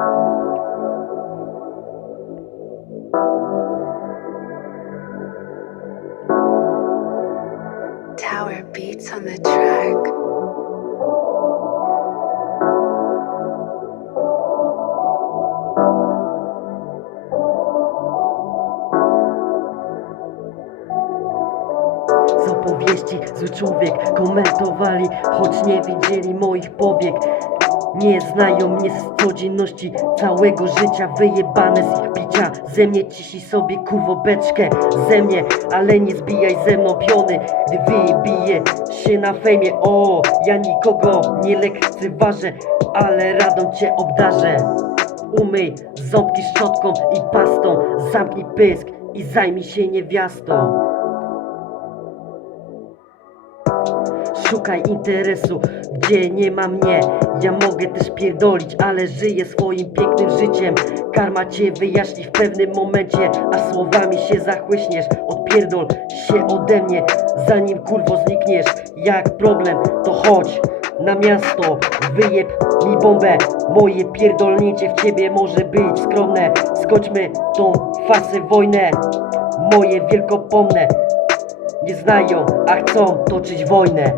Z opowieści zły człowiek komentowali, choć nie widzieli moich powiek. Nie znają mnie z codzienności całego życia Wyjebane z ich bicia Ze mnie cisi sobie kurwo beczkę Ze mnie, ale nie zbijaj ze mną piony. Gdy wybiję się na fejmie O, ja nikogo nie lekceważę Ale radą cię obdarzę. Umyj ząbki szczotką i pastą Zamknij pysk i zajmij się niewiastą Szukaj interesu, gdzie nie ma mnie. Ja mogę też pierdolić, ale żyję swoim pięknym życiem. Karma cię wyjaśni w pewnym momencie A słowami się zachłyśniesz. Odpierdol się ode mnie Zanim kurwo znikniesz. Jak problem, to chodź na miasto Wyjeb mi bombę. Moje pierdolnięcie w ciebie może być skromne. Skończmy tą fasę wojnę. Moje wielkopomne nie znają, a chcą toczyć wojnę.